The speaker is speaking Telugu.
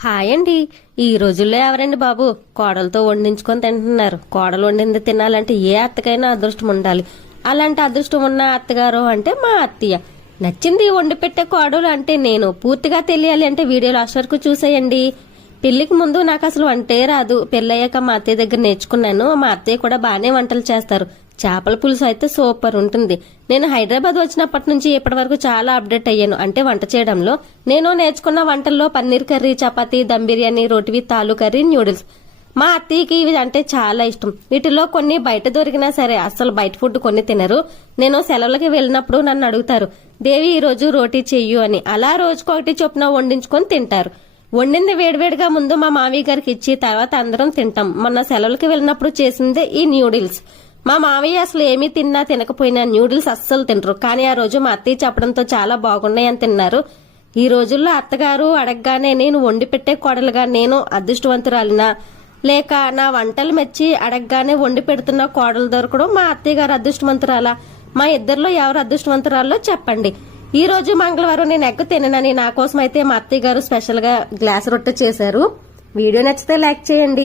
హాయ్ అండి ఈ రోజుల్లో ఎవరండి బాబు? కోడలతో వండించుకొని తింటున్నారు. కోడలు వండింది తినాలంటే ఏ అత్తకైనా అదృష్టం ఉండాలి. అలాంటి అదృష్టం ఉన్న అత్తగారు అంటే మా అత్తయ్య. నచ్చింది వండి పెట్టే కోడలు అంటే నేను. పూర్తిగా తెలియాలి అంటే వీడియో లాస్ట్ వరకు చూసేయండి. పెళ్ళికి ముందు నాకు అసలు వంటే రాదు. పెళ్ళయ్యాక మా అత్తయ్య దగ్గర నేర్చుకున్నాను. మా అత్తయ్య కూడా బాగానే వంటలు చేస్తారు. చేపల పులుసు అయితే సూపర్ ఉంటుంది. నేను హైదరాబాద్ వచ్చినప్పటి నుంచి ఇప్పటి వరకు చాలా అప్డేట్ అయ్యాను. అంటే వంట చేయడంలో నేను నేర్చుకున్న వంటల్లో పన్నీర్ కర్రీ చపాతీ దమ్ బిర్యానీ రోటివి తాలు కర్రీ న్యూడిల్స్ మా అత్తయ్యకి ఇవి అంటే చాలా ఇష్టం. వీటిలో కొన్ని బయట దొరికినా సరే అసలు బయట ఫుడ్ కొన్ని తినరు. నేను సెలవులకి వెళ్ళినప్పుడు నన్ను అడుగుతారు దేవి ఈ రోజు రోటీ చెయ్యు అని. అలా రోజుకొకటి చొప్పున వండించుకొని తింటారు. వండింది వేడివేడిగా ముందు మా మామయ్య గారికి ఇచ్చి తర్వాత అందరం తింటాం. మొన్న సెలవులకి వెళ్ళినప్పుడు చేసిందే ఈ న్యూడిల్స్ మా మామయ్య అసలు ఏమీ తిన్నా తినకపోయినా న్యూడిల్స్ అస్సలు తినరు. కానీ ఆ రోజు మా అత్తయ్య చెప్పడంతో చాలా బాగున్నాయని తిన్నారు. ఈ రోజుల్లో అత్తగారు అడగగానే నేను వండి పెట్టే కోడలుగా నేను అదృష్టవంతురాలినా. లేక నా వంటలు మెచ్చి అడగగానే వండి పెడుతున్న కోడలు దొరకడం మా అత్తయ్య గారు అదృష్టవంతురాలా? మా ఇద్దరిలో ఎవరు అదృష్టవంతురాలో చెప్పండి. ఈ రోజు మంగళవారం నేను ఎగ్ తిననని నా కోసం అయితే మా అత్తయ్య గారు స్పెషల్గా గ్లాస్ రొట్టె చేశారు. వీడియో నచ్చితే లైక్ చేయండి.